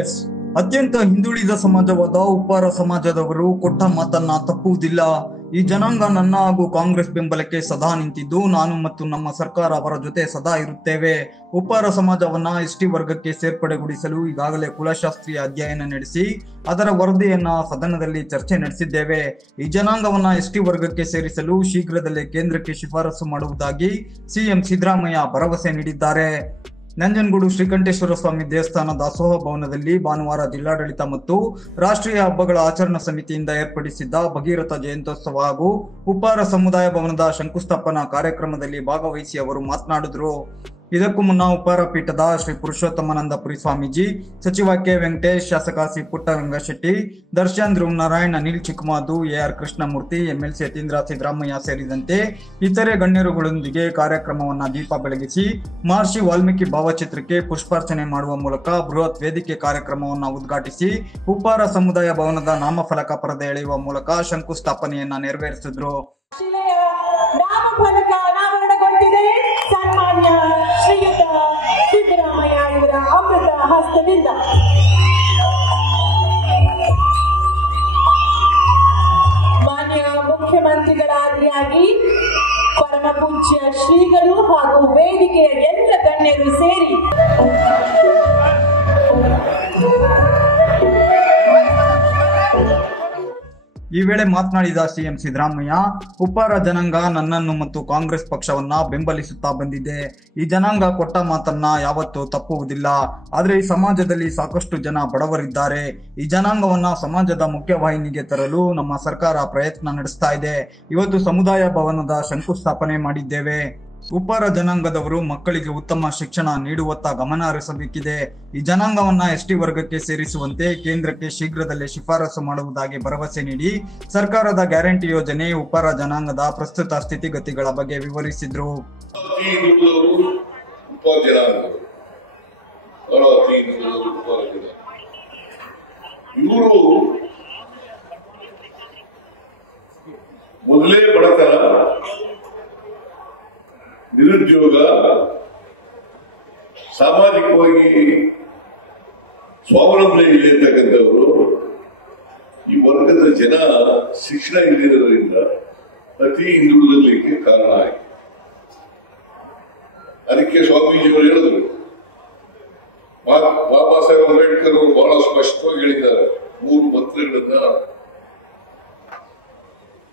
S, ಅತ್ಯಂತ ಹಿಂದುಳಿದ ಸಮಾಜವಾದ ಉಪ್ಪಾರ ಸಮಾಜದವರು ಕೊಟ್ಟ ಮಾತನ್ನ ತಪ್ಪುವುದಿಲ್ಲ. ಈ ಜನಾಂಗ ನನ್ನ ಹಾಗೂ ಕಾಂಗ್ರೆಸ್ ಬೆಂಬಲಕ್ಕೆ ಸದಾ ನಿಂತಿದ್ದು, ನಾನು ಮತ್ತು ನಮ್ಮ ಸರ್ಕಾರ ಅವರ ಜೊತೆ ಸದಾ ಇರುತ್ತೇವೆ. ಉಪ್ಪಾರ ಸಮಾಜವನ್ನ ಎಸ್ಟಿ ವರ್ಗಕ್ಕೆ ಸೇರ್ಪಡೆಗೊಳಿಸಲು ಈಗಾಗಲೇ ಕುಲಶಾಸ್ತ್ರೀಯ ಅಧ್ಯಯನ ನಡೆಸಿ ಅದರ ವರದಿಯನ್ನ ಸದನದಲ್ಲಿ ಚರ್ಚೆ ನಡೆಸಿದ್ದೇವೆ. ಈ ಜನಾಂಗವನ್ನ ಎಸ್ಟಿ ವರ್ಗಕ್ಕೆ ಸೇರಿಸಲು ಶೀಘ್ರದಲ್ಲೇ ಕೇಂದ್ರಕ್ಕೆ ಶಿಫಾರಸು ಮಾಡುವುದಾಗಿ ಸಿಎಂ ಸಿದ್ದರಾಮಯ್ಯ ಭರವಸೆ ನೀಡಿದ್ದಾರೆ. ನಂಜನಗೂಡು ಶ್ರೀಕಂಠೇಶ್ವರ ಸ್ವಾಮಿ ದೇವಸ್ಥಾನ ದಾಸೋಹ ಭವನದಲ್ಲಿ ಭಾನುವಾರ ಜಿಲ್ಲಾಡಳಿತ ಮತ್ತು ರಾಷ್ಟ್ರೀಯ ಹಬ್ಬಗಳ ಆಚರಣಾ ಸಮಿತಿಯಿಂದ ಏರ್ಪಡಿಸಿದ್ದ ಭಗೀರಥ ಜಯಂತ್ಯೋತ್ಸವ ಹಾಗೂ ಉಪ್ಪಾರ ಸಮುದಾಯ ಭವನದ ಶಂಕುಸ್ಥಾಪನಾ ಕಾರ್ಯಕ್ರಮದಲ್ಲಿ ಭಾಗವಹಿಸಿ ಅವರು ಮಾತನಾಡಿದರು. ಇದಕ್ಕೂ ಮುನ್ನ ಉಪ್ಪಾರ ಪೀಠದ ಶ್ರೀ ಪುರುಷೋತ್ತಮಾನಂದಪುರಿ ಸ್ವಾಮೀಜಿ, ಸಚಿವ ಕೆ ವೆಂಕಟೇಶ್, ಶಾಸಕ ಸಿ ಪುಟ್ಟರಂಗಶೆಟ್ಟಿ, ದರ್ಶನ್, ಧ್ರುವ ನಾರಾಯಣ್, ಅನಿಲ್ ಚಿಕ್ಕಮಾದು, ಎಆರ್ ಕೃಷ್ಣಮೂರ್ತಿ, ಎಂಎಲ್ಸಿ ಯತೀಂದ್ರ ಸಿದ್ದರಾಮಯ್ಯ ಸೇರಿದಂತೆ ಇತರೆ ಗಣ್ಯರುಗಳೊಂದಿಗೆ ಕಾರ್ಯಕ್ರಮವನ್ನು ದೀಪ ಬೆಳಗಿಸಿ ಮಹರ್ಷಿ ವಾಲ್ಮೀಕಿ ಭಾವಚಿತ್ರಕ್ಕೆ ಪುಷ್ಪಾರ್ಚನೆ ಮಾಡುವ ಮೂಲಕ ಬೃಹತ್ ವೇದಿಕೆ ಕಾರ್ಯಕ್ರಮವನ್ನು ಉದ್ಘಾಟಿಸಿ ಉಪ್ಪಾರ ಸಮುದಾಯ ಭವನದ ನಾಮಫಲಕ ಪರದೆ ಎಳೆಯುವ ಮೂಲಕ ಶಂಕುಸ್ಥಾಪನೆಯನ್ನ ನೆರವೇರಿಸಿದ್ರು. ಸನ್ಮಾನ್ಯ ಶ್ರೀಯುತ ಸಿದ್ದರಾಮಯ್ಯ ಇವರ ಅಮೃತ ಹಸ್ತದಿಂದ ಮಾನ್ಯ ಮುಖ್ಯಮಂತ್ರಿಗಳಾದಿಯಾಗಿ ಪರಮ ಪೂಜ್ಯ ಶ್ರೀಗಳು ಹಾಗೂ ವೇದಿಕೆಯ ಎಲ್ಲ ಗಣ್ಯರು ಸೇರಿ ಈ ವೇಳೆ ಮಾತನಾಡಿದ ಸಿಎಂ ಸಿದ್ದರಾಮಯ್ಯ, ಉಪ್ಪಾರ ಜನಾಂಗ ನನ್ನನ್ನು ಮತ್ತು ಕಾಂಗ್ರೆಸ್ ಪಕ್ಷವನ್ನ ಬೆಂಬಲಿಸುತ್ತಾ ಬಂದಿದೆ. ಈ ಜನಾಂಗ ಕೊಟ್ಟ ಮಾತನ್ನ ಯಾವತ್ತೂ ತಪ್ಪುವುದಿಲ್ಲ. ಆದರೆ ಈ ಸಮಾಜದಲ್ಲಿ ಸಾಕಷ್ಟು ಜನ ಬಡವರಿದ್ದಾರೆ. ಈ ಜನಾಂಗವನ್ನ ಸಮಾಜದ ಮುಖ್ಯವಾಹಿನಿಗೆ ತರಲು ನಮ್ಮ ಸರ್ಕಾರ ಪ್ರಯತ್ನ ನಡೆಸ್ತಾ ಇದೆ. ಇವತ್ತು ಸಮುದಾಯ ಭವನದ ಶಂಕುಸ್ಥಾಪನೆ ಮಾಡಿದ್ದೇವೆ. ಉಪ್ಪಾರ ಜನಾಂಗದವರು ಮಕ್ಕಳಿಗೆ ಉತ್ತಮ ಶಿಕ್ಷಣ ನೀಡುವತ್ತ ಗಮನ ಹರಿಸಬೇಕಿದೆ. ಈ ಜನಾಂಗವನ್ನ ಎಸ್ಟಿ ವರ್ಗಕ್ಕೆ ಸೇರಿಸುವಂತೆ ಕೇಂದ್ರಕ್ಕೆ ಶೀಘ್ರದಲ್ಲೇ ಶಿಫಾರಸು ಮಾಡುವುದಾಗಿ ಭರವಸೆ ನೀಡಿ ಸರ್ಕಾರದ ಗ್ಯಾರಂಟಿ ಯೋಜನೆ, ಉಪ್ಪಾರ ಜನಾಂಗದ ಪ್ರಸ್ತುತ ಸ್ಥಿತಿಗತಿಗಳ ಬಗ್ಗೆ ವಿವರಿಸಿದ್ರು. ಮೊದಲೇ ಬಡತನ, ನಿರುದ್ಯೋಗ, ಸಾಮಾಜಿಕವಾಗಿ ಸ್ವಾವಲಂಬನೆ ಇಲ್ಲಿರ್ತಕ್ಕಂಥವರು, ಈ ವರ್ಗದ ಜನ ಶಿಕ್ಷಣ ಇಲ್ಲಿರೋದ್ರಿಂದ ಅತಿ ಹಿಂದುಳಿದಲಿಕ್ಕೆ ಕಾರಣ ಆಗಿದೆ. ಅದಕ್ಕೆ ಸ್ವಾಮೀಜಿಯವರು ಹೇಳಿದ್ರು, ಬಾಬಾ ಸಾಹೇಬ್ ಅಂಬೇಡ್ಕರ್ ಅವರು ಬಹಳ ಸ್ಪಷ್ಟವಾಗಿ ಹೇಳಿದ್ದಾರೆ, 3 ಮಂತ್ರಗಳನ್ನ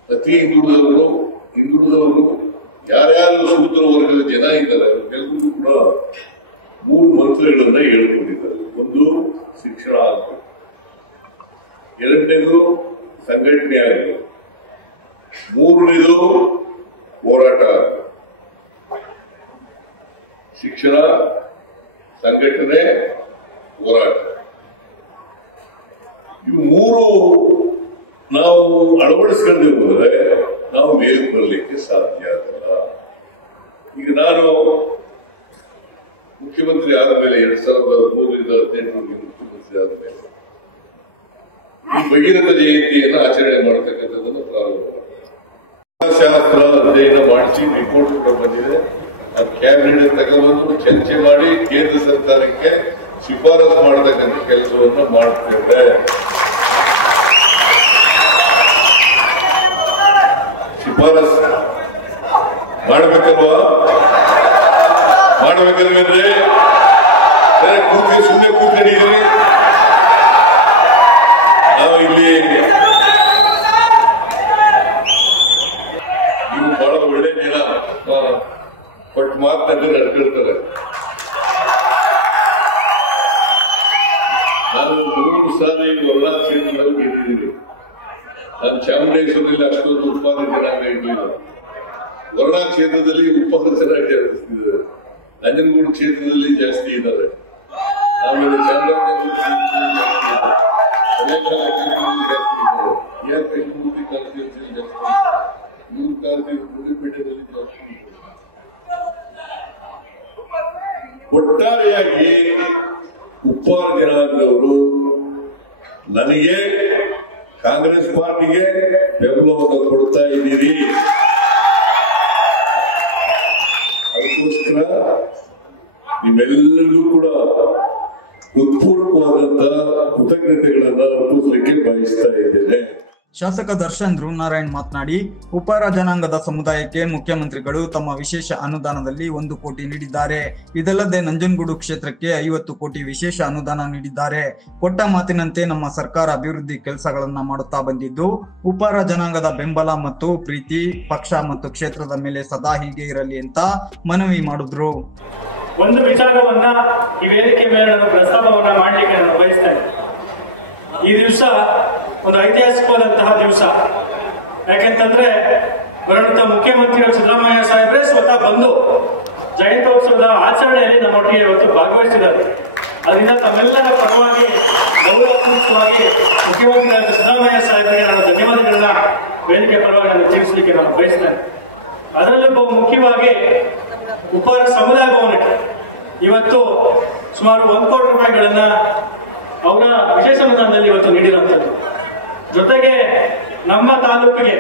ಅತಿ ಹಿಂದುಳಿದವರು ಯಾರ್ಯಾರು ಸೂತ್ರ ವರ್ಗದ ಜನ ಇದ್ದಾರೆ ಎಲ್ಲರಿಗೂ ಕೂಡ 3 ಮಂತ್ರಗಳನ್ನ ಹೇಳಿಕೊಂಡಿದ್ದಾರೆ. ಒಂದು, ಶಿಕ್ಷಣ ಆಗಬೇಕು. ಎರಡನೇದು, ಸಂಘಟನೆ ಆಗಬೇಕು. ಮೂರನೇದು, ಹೋರಾಟ ಆಗಬೇಕು. ಶಿಕ್ಷಣ, ಸಂಘಟನೆ, ಹೋರಾಟ, ಇವು 3 ನಾವು ಅಳವಡಿಸ್ಕೊಂಡು ಹೋದ್ರೆ ನಾವು ಮೇಲೆ ಬರಲಿಕ್ಕೆ ಸಾಧ್ಯ ಆಗಲ್ಲ. ಈಗ ನಾನು ಮುಖ್ಯಮಂತ್ರಿ ಆದ್ಮೇಲೆ 2003-18 ಮುಖ್ಯಮಂತ್ರಿ ಆದ್ಮೇಲೆ ಈ ಭಗೀರಥ ಜಯಂತಿಯನ್ನು ಆಚರಣೆ ಮಾಡತಕ್ಕಂಥದ್ದನ್ನು ಪ್ರಾರಂಭ ಮಾಡಿದೆ. ಶಾಸ್ತ್ರ ಅಧ್ಯಯನ ಮಾಡಿಸಿ ರಿಪೋರ್ಟ್ ಕೂಡ ಬಂದಿದೆ. ಅದು ಕ್ಯಾಬಿನೆಟ್ ತಗೊಂಡು ಚರ್ಚೆ ಮಾಡಿ ಕೇಂದ್ರ ಸರ್ಕಾರಕ್ಕೆ ಶಿಫಾರಸು ಮಾಡತಕ್ಕಂಥ ಕೆಲಸವನ್ನು ಮಾಡ್ತೇವೆ. ಶಿಫಾರಸು ಮಾಡಬೇಕಲ್ವಾ? ಮಾಡಬೇಕಲ್ವೇನ್ರಿ? ಸುಮ್ಮನೆ ಕೂತ್ಕೊಂಡಿದ್ದೀರಿ. ನಾವು ಇಲ್ಲಿ ನೀವು ಬಹಳ ಒಳ್ಳೆ ಜನ, ಬಟ್ ಮಾತನಾಡಿ ನಡ್ಕೊಳ್ತಾರೆ. ನಾನು 3 ಸಾರಿ ವರ್ಣಾ ಕ್ಷೇತ್ರದಲ್ಲಿ ಗೆದ್ದಿದ್ದೀನಿ. ನಾನು ಚಾಮುಂಡೇಶ್ವರದಲ್ಲಿ ಅಷ್ಟೊಂದು ಉತ್ಪಾದನೆ ಜನಾಂಗ ಇರಲಿಲ್ಲ. ವರ್ಣಾ ಕ್ಷೇತ್ರದಲ್ಲಿ ಉತ್ಪಾದನೆ ಚೆನ್ನಾಗಿ ಜಾಸ್ತಿದ್ದಾರೆ. ನಂಜನಗೂಡು ಕ್ಷೇತ್ರದಲ್ಲಿ ಜಾಸ್ತಿ ಇದ್ದಾರೆ. ಆಮೇಲೆ ಚಾಮರಾಜನಗರ ಕ್ಷೇತ್ರದಲ್ಲಿ ಜಾಸ್ತಿ ಇದ್ದಾರೆ. ಕೃಷ್ಣಮೂರ್ತಿ ಕಾನ್ಸ್ಟಿಟ್ಯೂನ್ಸಿಯಲ್ಲಿ ಜಾಸ್ತಿ, ಇವ್ರ ಗುಂಡ್ಲುಪೇಟೆಯಲ್ಲಿ ಜಾಸ್ತಿ. ಒಟ್ಟಾರೆಯಾಗಿ ಉಪ್ಪಾರ ಜನಾಂಗದವರು ನನಗೆ, ಕಾಂಗ್ರೆಸ್ ಪಾರ್ಟಿಗೆ ಬೆಂಬಲವನ್ನು ಕೊಡ್ತಾ ಇದ್ದೀರಿ. ಅದಕ್ಕೋಸ್ಕರ ನಿಮ್ಮೆಲ್ಲರಿಗೂ ಕೂಡ ಹೃತ್ಪೂರ್ವಕವಾದಂತಹ ಕೃತಜ್ಞತೆಗಳನ್ನ ಅರ್ಪಿಸಲಿಕ್ಕೆ ಬಯಸ್ತಾ ಇದ್ದೇನೆ. ಶಾಸಕ ದರ್ಶನ್ ಧ್ರುವನಾರಾಯಣ್ ಮಾತನಾಡಿ, ಉಪ್ಪಾರ ಜನಾಂಗದ ಸಮುದಾಯಕ್ಕೆ ಮುಖ್ಯಮಂತ್ರಿಗಳು ತಮ್ಮ ವಿಶೇಷ ಅನುದಾನದಲ್ಲಿ 1 ಕೋಟಿ ನೀಡಿದ್ದಾರೆ. ಇದಲ್ಲದೆ ನಂಜನಗೂಡು ಕ್ಷೇತ್ರಕ್ಕೆ 50 ಕೋಟಿ ವಿಶೇಷ ಅನುದಾನ ನೀಡಿದ್ದಾರೆ. ಕೊಟ್ಟ ಮಾತಿನಂತೆ ನಮ್ಮ ಸರ್ಕಾರ ಅಭಿವೃದ್ಧಿ ಕೆಲಸಗಳನ್ನ ಮಾಡುತ್ತಾ ಬಂದಿದ್ದು, ಉಪ್ಪಾರ ಜನಾಂಗದ ಬೆಂಬಲ ಮತ್ತು ಪ್ರೀತಿ ಪಕ್ಷ ಮತ್ತು ಕ್ಷೇತ್ರದ ಮೇಲೆ ಸದಾ ಹೀಗೆ ಇರಲಿ ಅಂತ ಮನವಿ ಮಾಡಿದ್ರು. ಒಂದು ವಿಚಾರವನ್ನ ಈ ವೇದಿಕೆ ಮೇಲೆ ಪ್ರಸ್ತಾಪವನ್ನ ಮಾಡಲಿಕ್ಕೆ ನಾನು ಬಯಸ್ತೇನೆ. ಈ ದಿವಸ ಒಂದು ಐತಿಹಾಸಿಕವಾದಂತಹ ದಿವಸ. ಯಾಕೆಂತಂದ್ರೆ ಬರುವಂತಹ ಮುಖ್ಯಮಂತ್ರಿಗಳು ಸಿದ್ದರಾಮಯ್ಯ ಸಾಹೇಬ್ರೆ ಸ್ವತಃ ಬಂದು ಜಯಂತ್ಯೋತ್ಸವದ ಆಚರಣೆಯಲ್ಲಿ ನಮ್ಮೊಟ್ಟಿಗೆ ಇವತ್ತು ಭಾಗವಹಿಸಿದ್ದಾರೆ. ಅದರಿಂದ ತಮ್ಮೆಲ್ಲರ ಪರವಾಗಿ ಗೌರವಪೂರ್ವಕವಾಗಿ ಮುಖ್ಯಮಂತ್ರಿಗಳಾದ ಸಿದ್ದರಾಮಯ್ಯ ಸಾಹೇಬರಿಗೆ ನಾನು ಧನ್ಯವಾದಗಳನ್ನ ವೇದಿಕೆ ಪರವಾಗಿ ನಾನು ತಿಳಿಸಲಿಕ್ಕೆ ನಾನು ಬಯಸ್ತೇನೆ. ಅದರಲ್ಲೂ ಬಹು ಮುಖ್ಯವಾಗಿ ಉಪ್ಪಾರ ಸಮುದಾಯ ಭವನಕ್ಕೆ ಇವತ್ತು ಸುಮಾರು 1 ಕೋಟಿ ರೂಪಾಯಿಗಳನ್ನ ಅವರ ವಿಶೇಷ ಅನುದಾನದಲ್ಲಿ ಇವತ್ತು ನೀಡಿರುವಂಥದ್ದು. ಜೊತೆಗೆ ನಮ್ಮ ತಾಲೂಕಿಗೆ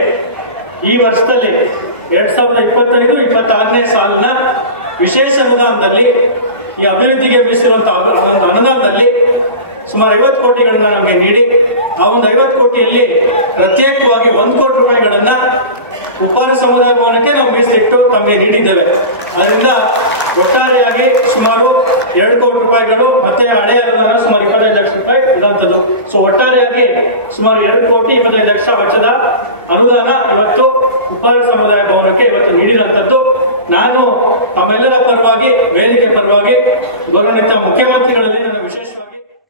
ಈ ವರ್ಷದಲ್ಲಿ 2025-26ನೇ ಸಾಲಿನ ವಿಶೇಷ ಅನುದಾನದಲ್ಲಿ ಈ ಅಭಿವೃದ್ಧಿಗೆ ಮೀಸಲಿರುವಂತಹ ಅನುದಾನದಲ್ಲಿ ಸುಮಾರು 50 ಕೋಟಿಗಳನ್ನ ನಮಗೆ ನೀಡಿ, ಆ ಒಂದು 50 ಕೋಟಿಯಲ್ಲಿ ಪ್ರತ್ಯೇಕವಾಗಿ 1 ಕೋಟಿ ರೂಪಾಯಿಗಳನ್ನ ಉಪ್ಪಾರ ಸಮುದಾಯ ಭವನಕ್ಕೆ ನಾವು ಮೀಸಲಿಟ್ಟು ತಮಗೆ ನೀಡಿದ್ದೇವೆ. ಅದರಿಂದ ಒಟ್ಟಾರೆಯಾಗಿ ಸುಮಾರು 2 ಕೋಟಿ ರೂಪಾಯಿಗಳು ಮತ್ತೆ ಹಳೆಯ ಅನುದಾನ ಸುಮಾರು 25 ಲಕ್ಷ ರೂಪಾಯಿ ಇರುವಂತದ್ದು. ಸೊ ಒಟ್ಟಾರೆಯಾಗಿ ಸುಮಾರು 2 ಕೋಟಿ 25 ಲಕ್ಷ ವೆಚ್ಚದ ಅನುದಾನ ಇವತ್ತು ಉಪ್ಪಾರ ಸಮುದಾಯ ಭವನಕ್ಕೆ ಇವತ್ತು ನೀಡಿರುವಂತದ್ದು. ನಾನು ತಮ್ಮೆಲ್ಲರ ಪರವಾಗಿ ವೇದಿಕೆ ಪರವಾಗಿ ಗೌರವಾನ್ವಿತ ಮುಖ್ಯಮಂತ್ರಿಗಳಲ್ಲಿ ನಾನು ವಿಶೇಷವಾಗಿ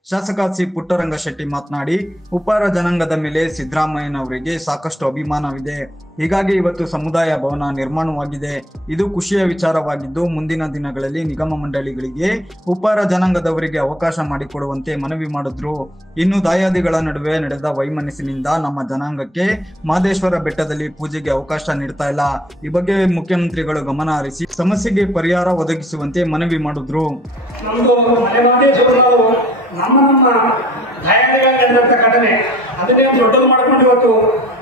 ಶಾಸಕ ಸಿ ಪುಟ್ಟರಂಗ ಶೆಟ್ಟಿ ಮಾತನಾಡಿ, ಉಪ್ಪಾರ ಜನಾಂಗದ ಮೇಲೆ ಸಿದ್ದರಾಮಯ್ಯನವರಿಗೆ ಸಾಕಷ್ಟು ಅಭಿಮಾನವಿದೆ. ಹೀಗಾಗಿ ಇವತ್ತು ಸಮುದಾಯ ಭವನ ನಿರ್ಮಾಣವಾಗಿದೆ. ಇದು ಖುಷಿಯ ವಿಚಾರವಾಗಿದ್ದು, ಮುಂದಿನ ದಿನಗಳಲ್ಲಿ ನಿಗಮ ಮಂಡಳಿಗಳಿಗೆ ಉಪ್ಪಾರ ಜನಾಂಗದವರಿಗೆ ಅವಕಾಶ ಮಾಡಿಕೊಡುವಂತೆ ಮನವಿ ಮಾಡಿದ್ರು. ಇನ್ನು ದಾಯಾದಿಗಳ ನಡುವೆ ನಡೆದ ವೈಮನಸ್ಸಿನಿಂದ ನಮ್ಮ ಜನಾಂಗಕ್ಕೆ ಮಹದೇಶ್ವರ ಬೆಟ್ಟದಲ್ಲಿ ಪೂಜೆಗೆ ಅವಕಾಶ ನೀಡ್ತಾ ಇಲ್ಲ. ಈ ಬಗ್ಗೆ ಮುಖ್ಯಮಂತ್ರಿಗಳು ಗಮನ ಹರಿಸಿ ಸಮಸ್ಯೆಗೆ ಪರಿಹಾರ ಒದಗಿಸುವಂತೆ ಮನವಿ ಮಾಡಿದ್ರು. ನಮ್ಮ ದಾಯಾದಿಗಳಿಂದಂತ ಘಟನೆ ಅದನ್ನೇ ದೊಡ್ಡದು ಮಾಡ್ಕೊಂಡು ಇವತ್ತು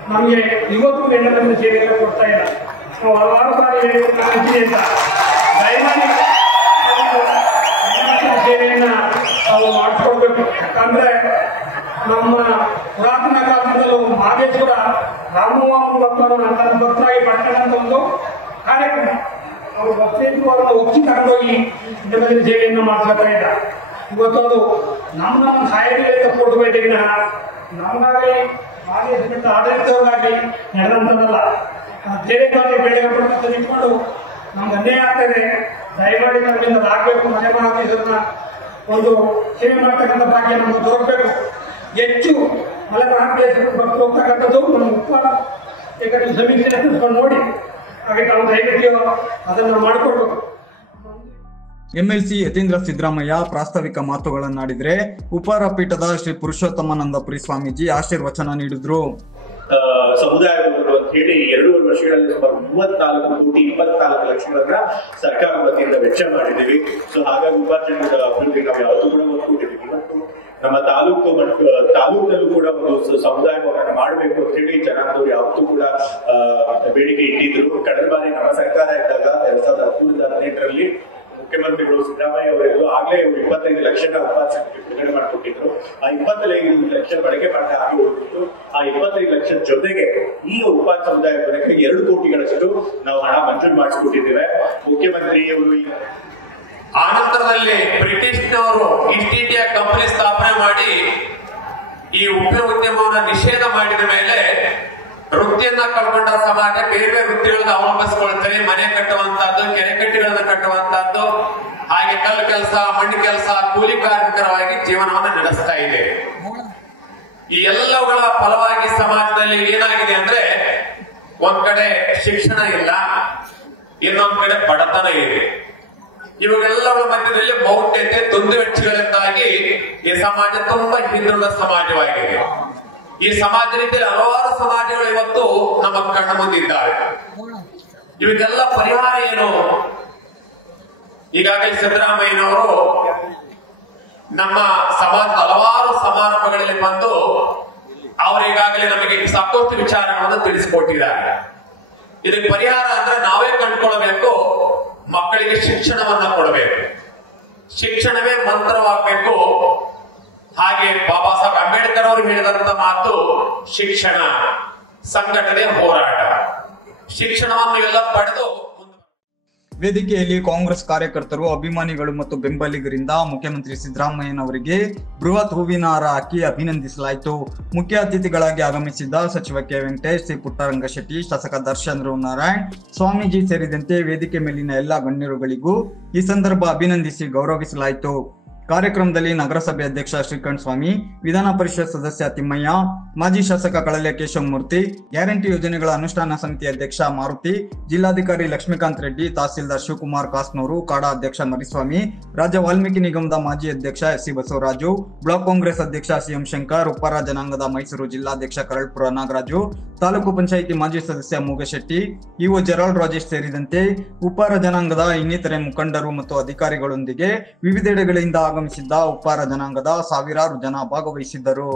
ನಮಗೆ ಇವತ್ತು ಹೆಣ್ಣು ಸೇವೆಗಳು ಕೊಡ್ತಾ ಇಲ್ಲ. ಹಲವಾರು ಬಾರಿ ಹೇಳಿದ್ದೀನಿ ಅಂತ ದಯಮಾಡಿ ಸೇವೆಯನ್ನ ನಾವು ಮಾಡಿಕೊಡ್ಬೇಕು. ಯಾಕಂದ್ರೆ ನಮ್ಮ ಪುರಾತನ ಕಾಲದಲ್ಲೂ ಮಹದೇಶ್ವರ ರಾಮವ್ವ ಭಕ್ತರಾಗಿ ಪಡ್ಕೊಂಡಂತ ಒಂದು ಕಾರ್ಯಕ್ರಮ ಅವರು ಭಕ್ತಿತ್ವವನ್ನು ಒಪ್ಪಿ ತಗೊಂಡೋಗಿ ಹೆಣ್ಣು ಸೇವೆಯನ್ನು ಮಾಡ್ತಾ ಇದ್ದ. ಇವತ್ತು ಅದು ನಮ್ಮ ಸಾಹಿತ್ಯಗಳಿಗೆ ಕೊಡಬೇಕಿನ ನಮಗಾಗಿ ಆಡಳಿತವಾಗಿ ನಡೆದಂಥದ್ದಲ್ಲ. ಬೇರೆ ಬಾರಿ ಬೆಳೆಗೆ ಇಟ್ಕೊಂಡು ನಮ್ಗೆ ಅನ್ಯಾಯ ಆಗ್ತದೆ. ದಯಮಾಡಿ ನಮ್ಮಿಂದ ಆಗಬೇಕು. ಮನೆ ಮಹಾದೇಶ್ವರನ ಒಂದು ಸೇವೆ ಮಾಡ್ತಕ್ಕಂಥ ಭಾಗ್ಯ ನಮ್ಗೆ ದೊರಕಬೇಕು. ಹೆಚ್ಚು ಮಲೆ ಮಹಾದೇಶ್ವರ ಭಕ್ತರು ಹೋಗ್ತಕ್ಕಂಥದ್ದು ನಮ್ಮ ಉಪ್ಪಾರ ಯಾಕಂದ್ರೆ ಸಮೀಕ್ಷೆ ನಡೆಸ್ಕೊಂಡು ನೋಡಿ ಹಾಗೆ ನಾವು ದಯವಿಟ್ಟು ಅದನ್ನು ಮಾಡಿಕೊಡ್ಬೇಕು. ಎಂಎಲ್ಸಿ ಯತೀಂದ್ರ ಸಿದ್ದರಾಮಯ್ಯ ಪ್ರಾಸ್ತಾವಿಕ ಮಾತುಗಳನ್ನಾಡಿದ್ರೆ, ಉಪ್ಪಾರ ಪೀಠದ ಶ್ರೀ ಪುರುಷೋತ್ತಮಾನಂದಪುರಿ ಸ್ವಾಮೀಜಿ ಆಶೀರ್ವಚನ ನೀಡಿದ್ರು. ಸಮುದಾಯ ಅಂತ ಹೇಳಿ 2 ವರ್ಷಗಳಲ್ಲಿ ಸುಮಾರು 34 ಕೋಟಿ 24 ಲಕ್ಷಗಳನ್ನ ಸರ್ಕಾರ ವತಿಯಿಂದ ವೆಚ್ಚ ಮಾಡಿದ್ದೀವಿ. ಸೊ ಹಾಗಾಗಿ ಉಪ್ಪಾರ ಜನಾಂಗದ ಅಭಿವೃದ್ಧಿ ನಾವು ಯಾವತ್ತೂ ಕೂಡ ಒತ್ತು ಕೊಟ್ಟಿದ್ದೀವಿ. ಮತ್ತು ನಮ್ಮ ತಾಲೂಕಿನಲ್ಲೂ ಕೂಡ ಒಂದು ಸಮುದಾಯ ಭವನ ಮಾಡಬೇಕು ಅಂತ ಹೇಳಿ ಜನಾಂಗದವರು ಯಾವತ್ತೂ ಕೂಡ ಬೇಡಿಕೆ ಇಟ್ಟಿದ್ರು. ಕಳೆದ ಬಾರಿ ನಮ್ಮ ಸರ್ಕಾರ ಇದ್ದಾಗ 2017-18ರಲ್ಲಿ ಮುಖ್ಯಮಂತ್ರಿಗಳು ಸಿದ್ದರಾಮಯ್ಯ ಅವರಿದ್ರು. ಆಗ್ಲೇ 25 ಲಕ್ಷದ ಉಪಾಸನೆಗೆ ಬಿಡುಗಡೆ ಮಾಡಿಕೊಟ್ಟಿದ್ರು. ಆ 25 ಲಕ್ಷ ಬಳಕೆ ಮಾಡಿ ಆಗಿ ಹೋಗ್ಬಿಟ್ಟು ಆ 25 ಲಕ್ಷ ಜೊತೆಗೆ ಈಗ ಉಪಾಸ ಸಮುದಾಯ ಭವನಕ್ಕೆ 2 ಕೋಟಿಗಳಷ್ಟು ನಾವು ಹಣ ಮಂಜೂರು ಮಾಡಿಸ್ಕೊಟ್ಟಿದ್ದೇವೆ. ಮುಖ್ಯಮಂತ್ರಿಯವರು ಆನಂತರದಲ್ಲಿ ಬ್ರಿಟಿಷ್ನವರು ಈಸ್ಟ್ ಇಂಡಿಯಾ ಕಂಪನಿ ಸ್ಥಾಪನೆ ಮಾಡಿ ಈ ಉಪ್ಪಿನ ಉದ್ಯಮವನ್ನು ನಿಷೇಧ ಮಾಡಿದ ಮೇಲೆ ವೃತ್ತಿಯನ್ನ ಕಳ್ಕೊಂಡ ಸಮಾಜ ಬೇರೆ ಬೇರೆ ವೃತ್ತಿಗಳನ್ನ ಅವಲಂಬಿಸಿಕೊಳ್ತಾರೆ. ಮನೆ ಕಟ್ಟುವಂತಹದ್ದು, ಕೆರೆ ಕಟ್ಟಿಗಳನ್ನ ಕಟ್ಟುವಂತಹದ್ದು, ಹಾಗೆ ಕಲ್ಲು ಕೆಲಸ, ಮಣ್ಣು ಕೆಲಸ, ಕೂಲಿ ಕಾರ್ಮಿಕರವಾಗಿ ಜೀವನವನ್ನು ನಡೆಸ್ತಾ ಇದೆ. ಈ ಎಲ್ಲವುಗಳ ಫಲವಾಗಿ ಸಮಾಜದಲ್ಲಿ ಏನಾಗಿದೆ ಅಂದ್ರೆ, ಒಂದ್ ಕಡೆ ಶಿಕ್ಷಣ ಇಲ್ಲ, ಇನ್ನೊಂದ್ ಕಡೆ ಬಡತನ ಇದೆ. ಇವುಗಳೆಲ್ಲಗಳ ಮಧ್ಯದಲ್ಲಿ ಮೌಢ್ಯತೆ, ದುಂದುವೆಚ್ಚಗಳಿಂದಾಗಿ ಈ ಸಮಾಜ ತುಂಬಾ ಹಿಂದುಳಿದ ಸಮಾಜವಾಗಿದೆ. ಈ ಸಮಾಜ ರೀತಿಯಲ್ಲಿ ಹಲವಾರು ಸಮಾಜಗಳು ಇವತ್ತು ನಮ್ಮ ಕಣ್ಣ ಮುಂದಿದ್ದಾವೆ. ಇವೆಲ್ಲ ಪರಿಹಾರ ಏನು? ಈಗಾಗಲೇ ಸಿದ್ದರಾಮಯ್ಯನವರು ನಮ್ಮ ಸಮಾಜದ ಹಲವಾರು ಸಮಾರಂಭಗಳಲ್ಲಿ ಬಂದು ಅವರು ಈಗಾಗಲೇ ನಮಗೆ ಸಾಕಷ್ಟು ವಿಚಾರಗಳನ್ನು ತಿಳಿಸಿಕೊಟ್ಟಿದ್ದಾರೆ. ಇದಕ್ಕೆ ಪರಿಹಾರ ಅಂದ್ರೆ ನಾವೇ ಕಂಡುಕೊಳ್ಬೇಕು. ಮಕ್ಕಳಿಗೆ ಶಿಕ್ಷಣವನ್ನ ಕೊಡಬೇಕು. ಶಿಕ್ಷಣವೇ ಮಂತ್ರವಾಗಬೇಕು. ಹಾಗೆ ಬಾಬಾ ಸಾಹೇಬ್ ಅಂಬೇಡ್ಕರ್ ಅವರು ಹೇಳಿದಂತ ಮಾತು ಶಿಕ್ಷಣ, ಸಂಘಟನೆ, ಹೋರಾಟ. ಶಿಕ್ಷಣವನ್ನು ಎಲ್ಲ ಪಡೆದು ವೇದಿಕೆಯಲ್ಲಿ ಕಾಂಗ್ರೆಸ್ ಕಾರ್ಯಕರ್ತರು, ಅಭಿಮಾನಿಗಳು ಮತ್ತು ಬೆಂಬಲಿಗರಿಂದ ಮುಖ್ಯಮಂತ್ರಿ ಸಿದ್ದರಾಮಯ್ಯನವರಿಗೆ ಬೃಹತ್ ಹೂವಿನ ಹಾರ ಹಾಕಿ ಅಭಿನಂದಿಸಲಾಯಿತು. ಮುಖ್ಯ ಅತಿಥಿಗಳಾಗಿ ಆಗಮಿಸಿದ್ದ ಸಚಿವ ಕೆ ವೆಂಕಟೇಶ್, ಸಿ ಪುಟ್ಟರಂಗಶೆಟ್ಟಿ, ಶಾಸಕ ದರ್ಶನ್ ನಾರಾಯಣ್, ಸ್ವಾಮೀಜಿ ಸೇರಿದಂತೆ ವೇದಿಕೆ ಮೇಲಿನ ಎಲ್ಲ ಗಣ್ಯರುಗಳಿಗೂ ಈ ಸಂದರ್ಭ ಅಭಿನಂದಿಸಿ ಗೌರವಿಸಲಾಯಿತು. ಕಾರ್ಯಕ್ರಮದಲ್ಲಿ ನಗರಸಭೆ ಅಧ್ಯಕ್ಷ ಶ್ರೀಕಂಠ ಸ್ವಾಮಿ, ವಿಧಾನ ಪರಿಷತ್ ಸದಸ್ಯ ತಿಮ್ಮಯ್ಯ, ಮಾಜಿ ಶಾಸಕ ಕಳಲೆ ಕೇಶವಮೂರ್ತಿ, ಗ್ಯಾರಂಟಿ ಯೋಜನೆಗಳ ಅನುಷ್ಠಾನ ಸಮಿತಿ ಅಧ್ಯಕ್ಷ ಮಾರುತಿ, ಜಿಲ್ಲಾಧಿಕಾರಿ ಲಕ್ಷ್ಮೀಕಾಂತ್ ರೆಡ್ಡಿ, ತಹಸೀಲ್ದಾರ್ ಶಿವಕುಮಾರ್ ಕಾಸ್ನೂರು, ಕಾಡಾ ಅಧ್ಯಕ್ಷ ಮರಿಸ್ವಾಮಿ, ರಾಜ್ಯ ವಾಲ್ಮೀಕಿ ನಿಗಮದ ಮಾಜಿ ಅಧ್ಯಕ್ಷ S C Basavaraju, block Congress ಅಧ್ಯಕ್ಷ ಸಿಎಂ ಶಂಕರ್, ಉಪ್ಪಾರ ಜನಾಂಗದ ಮೈಸೂರು ಜಿಲ್ಲಾಧ್ಯಕ್ಷ ಕರಳ್ಪುರ ನಾಗರಾಜು, ತಾಲೂಕು ಪಂಚಾಯಿತಿ ಮಾಜಿ ಸದಸ್ಯ ಮೂಗಶೆಟ್ಟಿ, ಇಒ ಜೆರಾಲ್ಡ್ ರಾಜೇಶ್ ಸೇರಿದಂತೆ ಉಪ್ಪಾರ ಜನಾಂಗದ ಇನ್ನಿತರೆ ಮುಖಂಡರು ಮತ್ತು ಅಧಿಕಾರಿಗಳೊಂದಿಗೆ ವಿವಿಧೆಡೆಗಳಿಂದ ಆಗಮಿಸಿದ್ದ ಉಪ್ಪಾರ ಜನಾಂಗದ ಸಾವಿರಾರು ಜನ ಭಾಗವಹಿಸಿದ್ದರು.